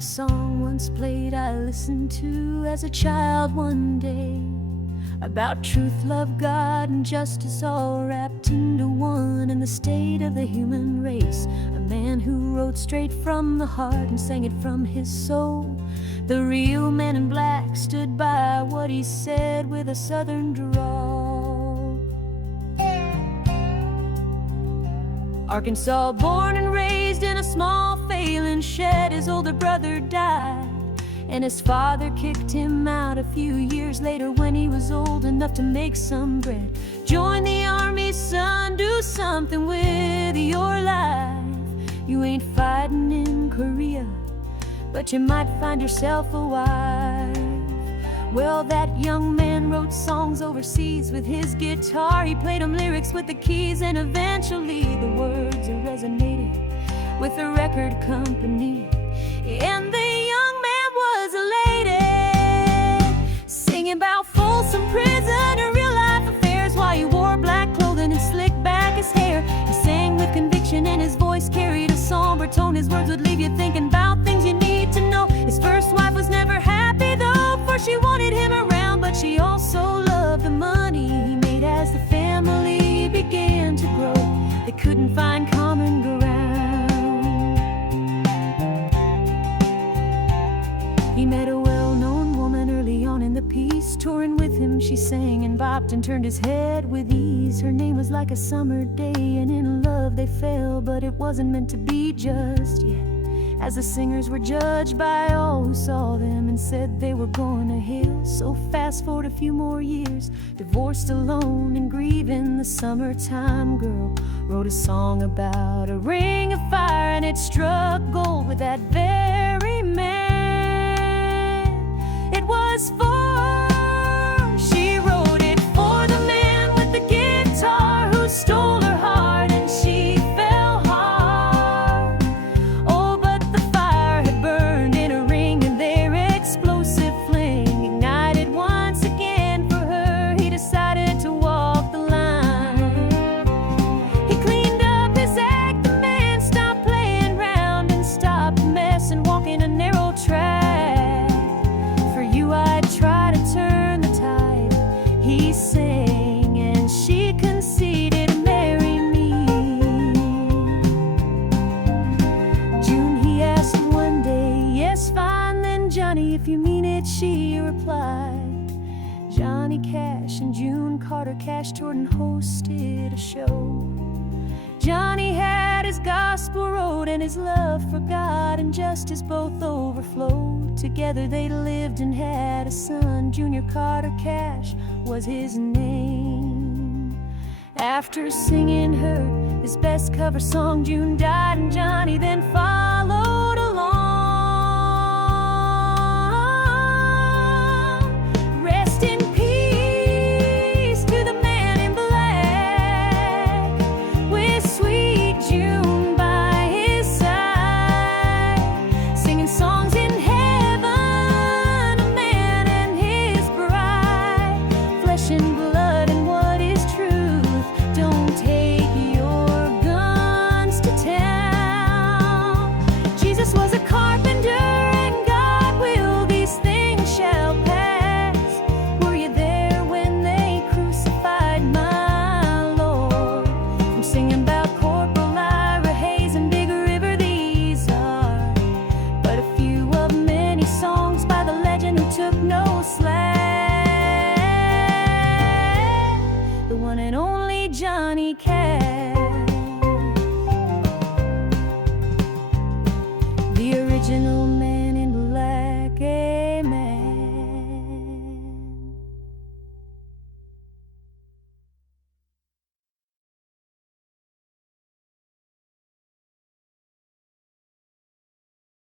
a song once played I listened to as a child one day, about truth, love, God, and justice all wrapped into one, and the state of the human race. A man who wrote straight from the heart and sang it from his soul. The real man in black stood by what he said with a southern drawl. Arkansas, born and raised in a small failing shed, his older brother died, and his father kicked him out a few years later when he was old enough to make some bread. Join the army, son, do something with your life. You ain't fighting in Korea, but you might find yourself a wife. Well, that young man wrote songs overseas with his guitar. He played them lyrics with the keys, and eventually the words resonated with the record company. And the young man was elated, singing about Folsom Prison and real-life affairs while he wore black clothing and slicked back his hair. He sang with conviction and his voice carried a somber tone. His words would leave you thinking about things you need to know. His first wife was never happy though, for she wanted him around, but she also loved the money he made. As the family began to grow, they couldn't find common ground. He met a well-known woman early on in the piece. Touring with him, she sang and bopped and turned his head with ease. Her name was like a summer day, and in love they fell, but it wasn't meant to be just yet, as the singers were judged by all who saw them and said they were going to hell. So fast forward a few more years, divorced, alone, and grieving, the summertime girl wrote a song about a ring of fire, and it struck gold with that very man it was for. She wrote it for the man with the guitar who stole her heart, and she fell hard. Oh, but the fire had burned in a ring, and their explosive flame ignited once again. For her, he decided to walk the line. He cleaned up his act, the man stopped playing round and stopped the mess and walking a narrow track. I'd try to turn the tide, he sang, and she conceded, marry me. June, he asked one day, yes, fine then, Johnny, if you mean it, she replied. Johnny Cash and June Carter Cash toured and hosted a show. Johnny had his gospel road and his love for God and justice both overflowed. Together they lived and had a son. Junior Carter Cash was his name. After singing her his best cover song, June died, and Johnny then followed along. Rest in peace to the man in black, with sweet June by his side, singing songs in heaven, a man and his bride, flesh and blood and what is truth. Don't take your guns to town. Jesus was a carpenter, and God will, these things shall pass. Were you there when they crucified my Lord? I'm singing about Corporal Ira Hayes and Big River. These are but a few of many songs by the legend who took no slack, the one and only Johnny Cash.